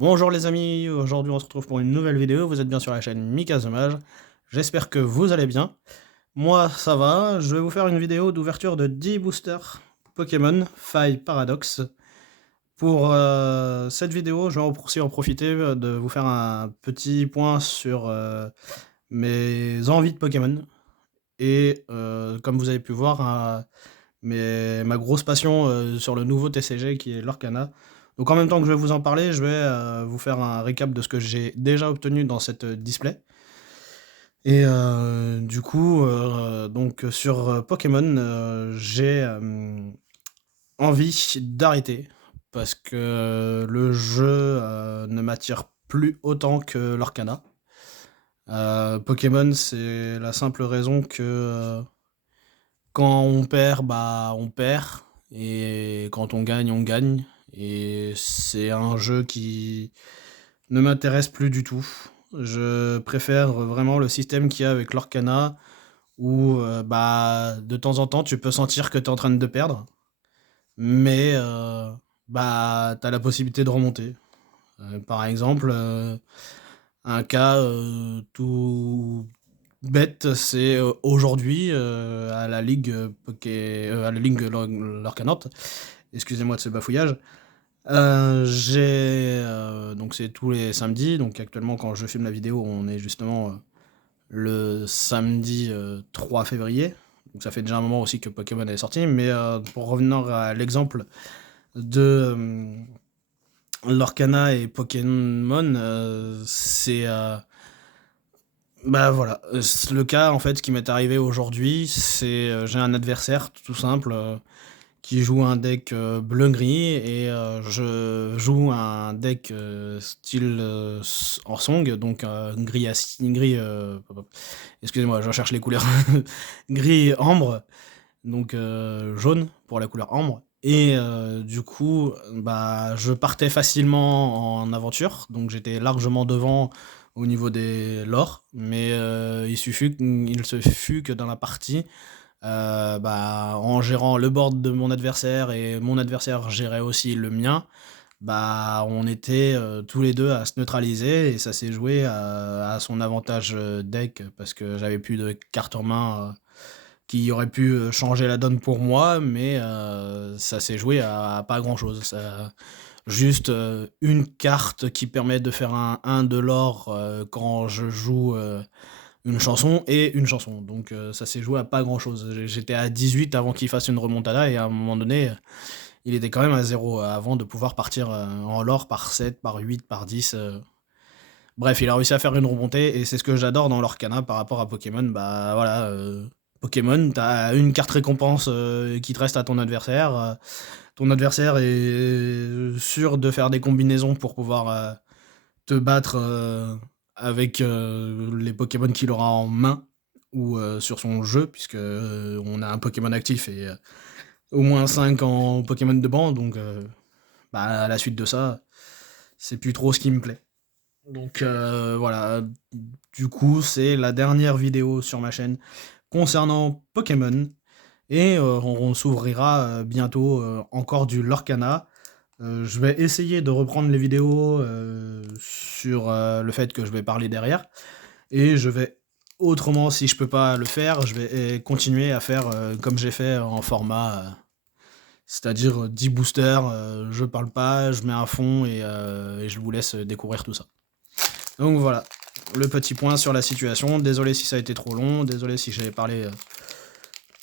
Bonjour les amis, aujourd'hui on se retrouve pour une nouvelle vidéo, vous êtes bien sur la chaîne Mikazomage, j'espère que vous allez bien. Moi ça va, je vais vous faire une vidéo d'ouverture de 10 boosters Pokémon Faille Paradox. Pour cette vidéo, je vais aussi en profiter de vous faire un petit point sur mes envies de Pokémon. Et comme vous avez pu voir, ma grosse passion sur le nouveau TCG qui est l'Orcana. Donc en même temps que je vais vous en parler, je vais vous faire un récap de ce que j'ai déjà obtenu dans cette display. Et du coup, donc sur Pokémon, j'ai envie d'arrêter parce que le jeu ne m'attire plus autant que l'Orcana. Pokémon, c'est la simple raison que quand on perd, bah on perd. Et quand on gagne. Et c'est un jeu qui ne m'intéresse plus du tout. Je préfère vraiment le système qu'il y a avec l'Orcana, où bah de temps en temps tu peux sentir que tu es en train de perdre, mais bah t'as la possibilité de remonter. Par exemple, un cas tout bête, c'est aujourd'hui à la Ligue à la Ligue Lorcanante. Excusez-moi de ce bafouillage. Donc c'est tous les samedis. Donc actuellement, quand je filme la vidéo, on est justement le samedi 3 février. Donc ça fait déjà un moment aussi que Pokémon est sorti. Mais pour revenir à l'exemple de Lorcana et Pokémon, c'est bah voilà, le cas en fait qui m'est arrivé aujourd'hui, c'est j'ai un adversaire tout simple qui joue un deck bleu-gris et je joue un deck style en song, donc gris, gris excusez-moi, je recherche les couleurs, gris ambre, donc jaune pour la couleur ambre. Et du coup, bah, je partais facilement en aventure, donc j'étais largement devant au niveau des lores, mais il se fut que dans la partie, bah, en gérant le board de mon adversaire et mon adversaire gérait aussi le mien, bah, on était tous les deux à se neutraliser et ça s'est joué à son avantage deck parce que j'avais plus de cartes en main qui aurait pu changer la donne pour moi, mais ça s'est joué à pas grand chose. Juste une carte qui permet de faire un de l'or quand je joue une chanson et une chanson. Donc ça s'est joué à pas grand chose. J'étais à 18 avant qu'il fasse une remontada et à un moment donné, il était quand même à 0 avant de pouvoir partir en l'or par 7, par 8, par 10. Bref, il a réussi à faire une remontée et c'est ce que j'adore dans l'Orcana par rapport à Pokémon. Bah voilà, Pokémon, t'as une carte récompense qui te reste à ton adversaire. Ton adversaire est sûr de faire des combinaisons pour pouvoir te battre avec les Pokémon qu'il aura en main ou sur son jeu, puisque on a un Pokémon actif et au moins 5 en Pokémon de banc, donc bah, à la suite de ça, c'est plus trop ce qui me plaît. Donc voilà, du coup, c'est la dernière vidéo sur ma chaîne concernant Pokémon. Et on s'ouvrira bientôt encore du Lorcana. Je vais essayer de reprendre les vidéos sur le fait que je vais parler derrière. Et je vais autrement, si je peux pas le faire, je vais continuer à faire comme j'ai fait en format, c'est-à-dire 10 boosters, je parle pas, je mets un fond et je vous laisse découvrir tout ça. Donc voilà, le petit point sur la situation. Désolé si ça a été trop long, désolé si j'ai parlé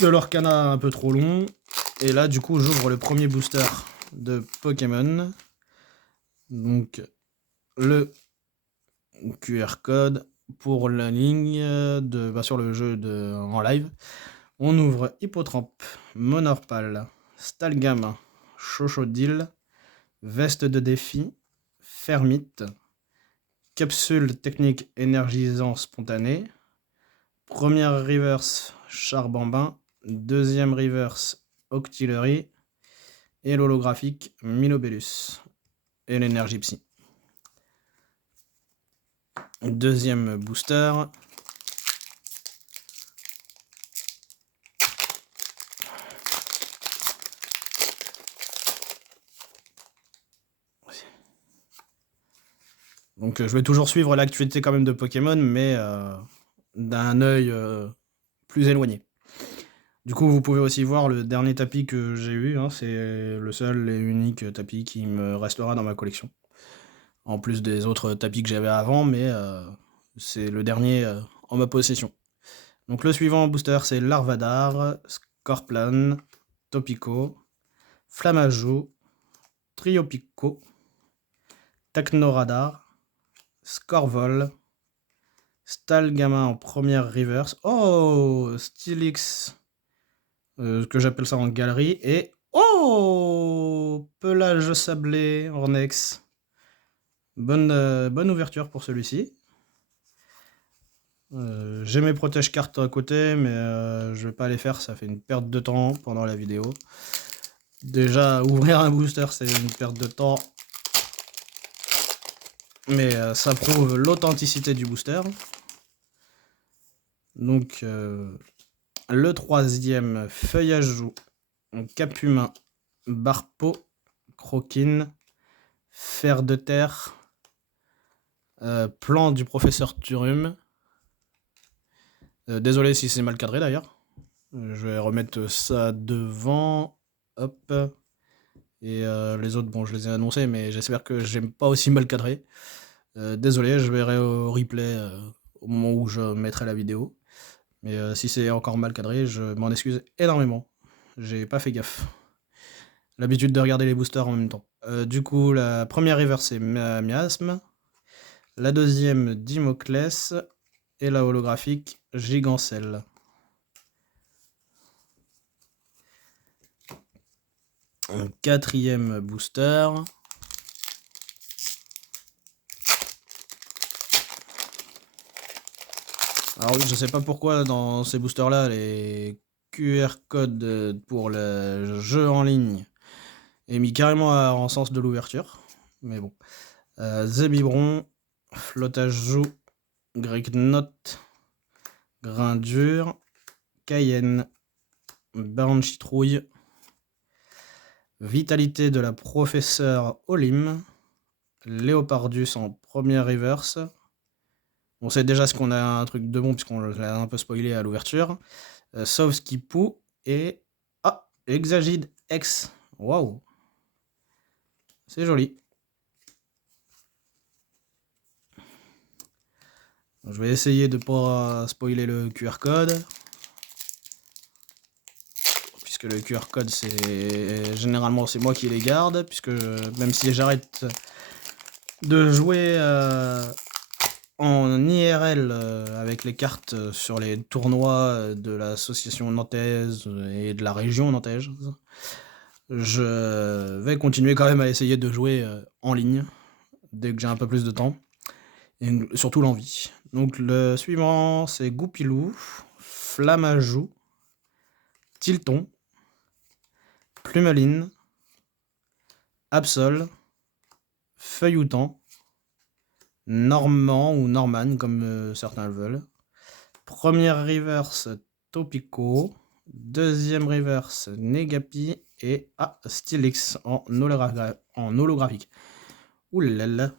de l'Orcana un peu trop long. Et là, du coup, j'ouvre le premier booster de Pokémon. Donc, le QR code pour la ligne sur le jeu en live. On ouvre Hippotrampe, Monorpal, Stalgam, Chochodile, Veste de défi, Fermite, Capsule technique énergisant spontané, première reverse Charbambin, deuxième reverse Octillery et l'holographique Minobellus et l'énergie psy. Deuxième booster. Donc je vais toujours suivre l'actualité quand même de Pokémon, mais d'un œil plus éloigné. Du coup, vous pouvez aussi voir le dernier tapis que j'ai eu, hein, c'est le seul et unique tapis qui me restera dans ma collection. En plus des autres tapis que j'avais avant, mais c'est le dernier en ma possession. Donc le suivant en booster, c'est Larvadar, Scorplan, Topico, Flamajo, Triopico, Technoradar, Scorvol, Stalgama en première reverse. Oh, Steelix, que j'appelle ça en galerie. Et oh, Pelage sablé, Ornex. Bonne ouverture pour celui-ci. J'ai mes protège cartes à côté, mais je vais pas les faire, ça fait une perte de temps pendant la vidéo. Déjà, ouvrir un booster, c'est une perte de temps. Mais ça prouve l'authenticité du booster. Donc, le troisième, Feuillage-Joue, Cap-Humain, Barpeau, Croquine, Fer de terre, Plan du professeur Turum. Désolé si c'est mal cadré d'ailleurs. Je vais remettre ça devant. Hop. Et les autres, bon, je les ai annoncés, mais j'espère que j'aime pas aussi mal cadré. Désolé, je verrai au replay au moment où je mettrai la vidéo. Mais si c'est encore mal cadré, je m'en excuse énormément. J'ai pas fait gaffe. L'habitude de regarder les boosters en même temps. Du coup, la première river, c'est Miasme. La deuxième, Dimoclès. Et la holographique, Gigancelle. Un quatrième booster. Alors je sais pas pourquoi dans ces boosters là les QR codes pour le jeu en ligne est mis carrément en sens de l'ouverture. Mais bon. Zébibron, Flottage Joue, Gregnot, Grain dur, Cayenne, Baron de Citrouille, Vitalité de la professeure Olim, Léopardus en première reverse. On sait déjà ce qu'on a un truc de bon puisqu'on l'a un peu spoilé à l'ouverture. Sauf Skipou et... Ah, Exagide X. Waouh. C'est joli. Je vais essayer de pas spoiler le QR code. Puisque le QR code, c'est généralement c'est moi qui les garde. Puisque même si j'arrête de jouer en IRL avec les cartes sur les tournois de l'association nantaise et de la région nantaise, je vais continuer quand même à essayer de jouer en ligne dès que j'ai un peu plus de temps et surtout l'envie. Donc le suivant, c'est Goupilou, Flamajou, Tilton, Plumeline, Absol, Feuilloutant, Normand ou Norman comme certains le veulent. Première reverse Topico, deuxième reverse Negapi et Stylix en holographique. Oulala,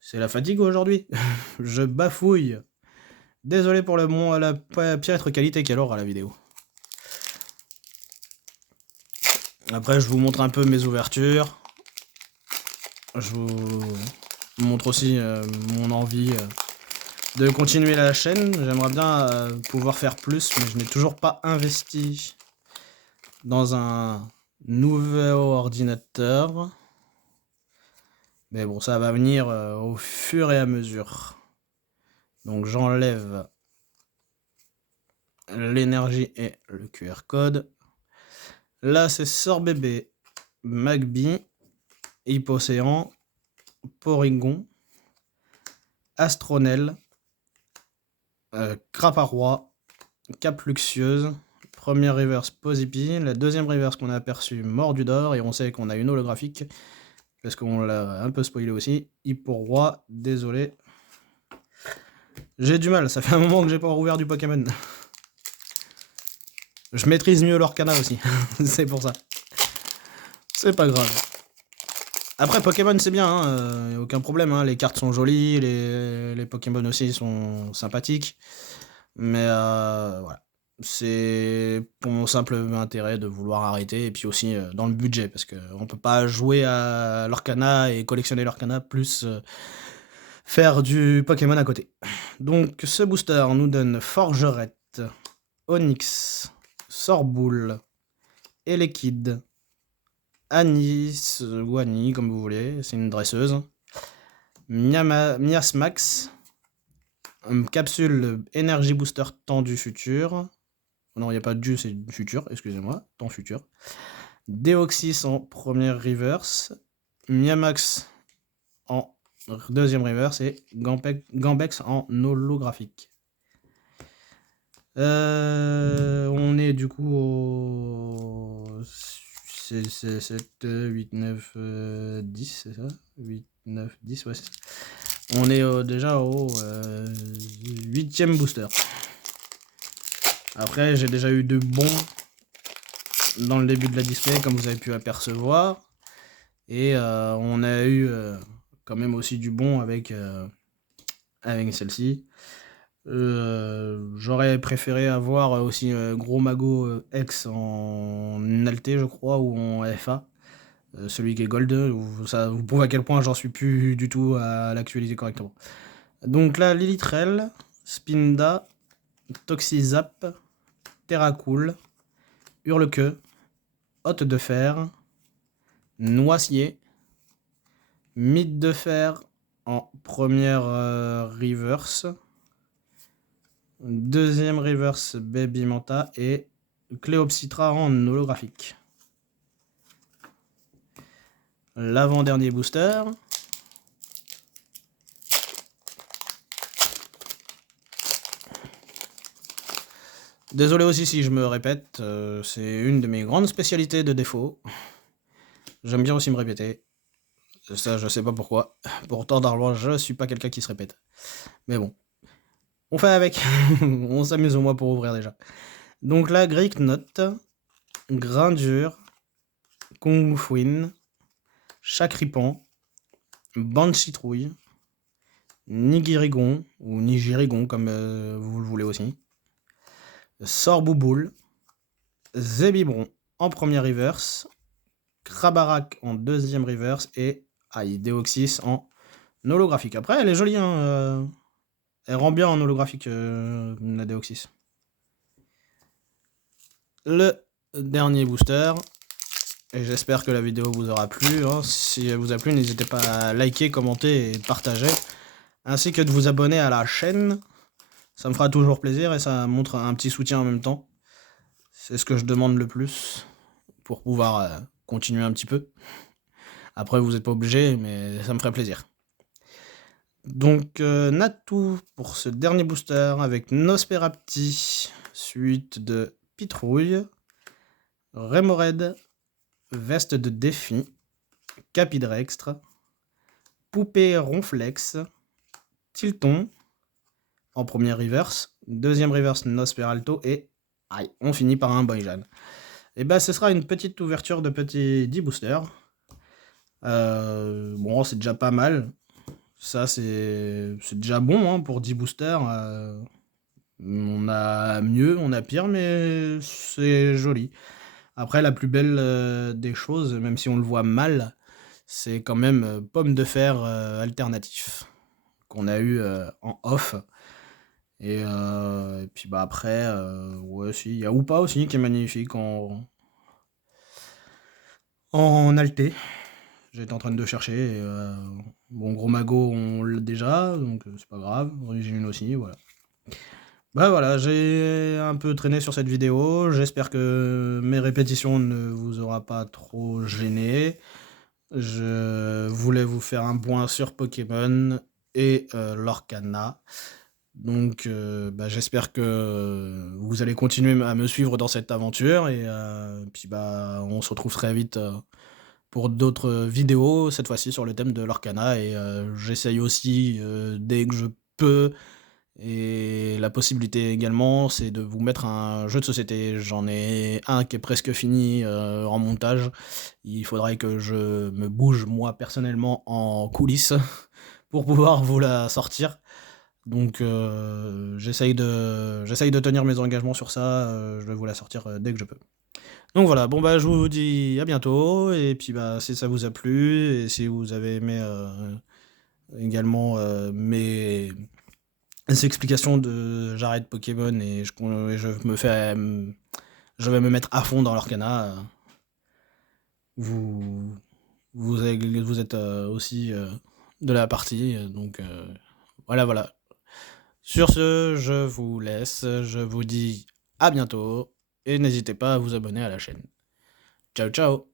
c'est la fatigue aujourd'hui. Je bafouille. Désolé pour la piètre qualité qu'elle aura la vidéo. Après, je vous montre un peu mes ouvertures. Je vous montre aussi mon envie de continuer la chaîne. J'aimerais bien pouvoir faire plus, mais je n'ai toujours pas investi dans un nouvel ordinateur. Mais bon, ça va venir au fur et à mesure. Donc j'enlève l'énergie et le QR code. Là, c'est Sorbébé, Magby, Hypocéan, Porygon, Astronel, Craparois, Cap Luxueuse, première reverse Posipi, la deuxième reverse qu'on a aperçue Mordudor, et on sait qu'on a une holographique, parce qu'on l'a un peu spoilé aussi, Hyporoi, désolé. J'ai du mal, ça fait un moment que j'ai pas rouvert du Pokémon. Je maîtrise mieux l'Orcana aussi, c'est pour ça. C'est pas grave. Après Pokémon c'est bien, hein, y a aucun problème, hein, les cartes sont jolies, les Pokémon aussi sont sympathiques, mais voilà. C'est pour mon simple intérêt de vouloir arrêter et puis aussi, dans le budget parce qu'on peut pas jouer à l'Orcana et collectionner l'Orcana plus, faire du Pokémon à côté. Donc ce booster nous donne Forgerette, Onix, Sorboule, Elekid, Anis ou Annie, comme vous voulez, c'est une dresseuse. Miasmax, capsule énergie booster temps du futur. Non, il n'y a pas de du, c'est du futur, excusez-moi, temps futur. Deoxys en première reverse. Miamax en deuxième reverse et Gambex en holographique. On est du coup au 7, 8, 9, 10, c'est ça 8, 9, 10, ouais, c'est ça. On est déjà au 8e booster. Après, j'ai déjà eu de bons dans le début de la display, comme vous avez pu apercevoir. Et on a eu quand même aussi du bon avec celle-ci. J'aurais préféré avoir aussi Gros Mago X en Alté, je crois, ou en FA. Celui qui est Gold, vous prouve à quel point j'en suis plus du tout à l'actualiser correctement. Donc là, Lilitrel, Spinda, Toxizap, Terracool, Hurlequeux, Hôte de Fer, Noisier, Mythe de Fer en première reverse, deuxième reverse Baby Manta et Cléopsitra en holographique. L'avant-dernier booster. Désolé aussi si je me répète, c'est une de mes grandes spécialités de défaut. J'aime bien aussi me répéter. Ça, je sais pas pourquoi. Pourtant, Darlois, je suis pas quelqu'un qui se répète. Mais bon. On fait avec. On s'amuse au moins pour ouvrir déjà. Donc là, Greek Note, Grindure, Kung Fuin, Chacripan, Banchitrouille, Nigirigon, ou Nigirigon comme vous le voulez aussi, Sorbouboule, Zébibron en première reverse, Krabarak en deuxième reverse et Deoxys en holographique. Après, elle est jolie, hein, elle rend bien en holographique la Deoxys. Le dernier booster, et j'espère que la vidéo vous aura plu. Hein. Si elle vous a plu, n'hésitez pas à liker, commenter et partager, ainsi que de vous abonner à la chaîne. Ça me fera toujours plaisir et ça montre un petit soutien en même temps. C'est ce que je demande le plus pour pouvoir continuer un petit peu. Après, vous n'êtes pas obligé, mais ça me ferait plaisir. Donc, Natou pour ce dernier booster avec Nosferapti, suite de Pitrouille, Remoraid, Veste de défi, Capidrextre, Poupée Ronflex, Tilton en première reverse, deuxième reverse Nosferalto et on finit par un Boyjan. Et ben ce sera une petite ouverture de petits 10 boosters. Bon, c'est déjà pas mal. Ça, c'est déjà bon hein, pour 10 boosters. On a mieux, on a pire, mais c'est joli. Après, la plus belle des choses, même si on le voit mal, c'est quand même Pomme de Fer alternatif qu'on a eu en off. Et puis bah après, ouais, si, il y a Oupa aussi qui est magnifique en alté. J'étais en train de chercher. Et, bon, Gros Mago, on l'a déjà, donc c'est pas grave. Origine aussi, voilà. Bah voilà, j'ai un peu traîné sur cette vidéo. J'espère que mes répétitions ne vous aura pas trop gêné. Je voulais vous faire un point sur Pokémon et l'Orcana. Donc bah, j'espère que vous allez continuer à me suivre dans cette aventure. Et puis bah on se retrouve très vite pour d'autres vidéos, cette fois-ci sur le thème de l'Orcana. Et j'essaye aussi, dès que je peux, et la possibilité également, c'est de vous mettre un jeu de société. J'en ai un qui est presque fini, en montage. Il faudrait que je me bouge moi personnellement en coulisses pour pouvoir vous la sortir. Donc j'essaye de tenir mes engagements sur ça, je vais vous la sortir, dès que je peux. Donc voilà, bon bah, je vous dis à bientôt et puis, bah, si ça vous a plu et si vous avez aimé, également, mes explications de j'arrête Pokémon et je vais me mettre à fond dans l'Arcana, vous vous êtes, aussi, de la partie, donc voilà, voilà. Sur ce, je vous laisse, je vous dis à bientôt et n'hésitez pas à vous abonner à la chaîne. Ciao, ciao!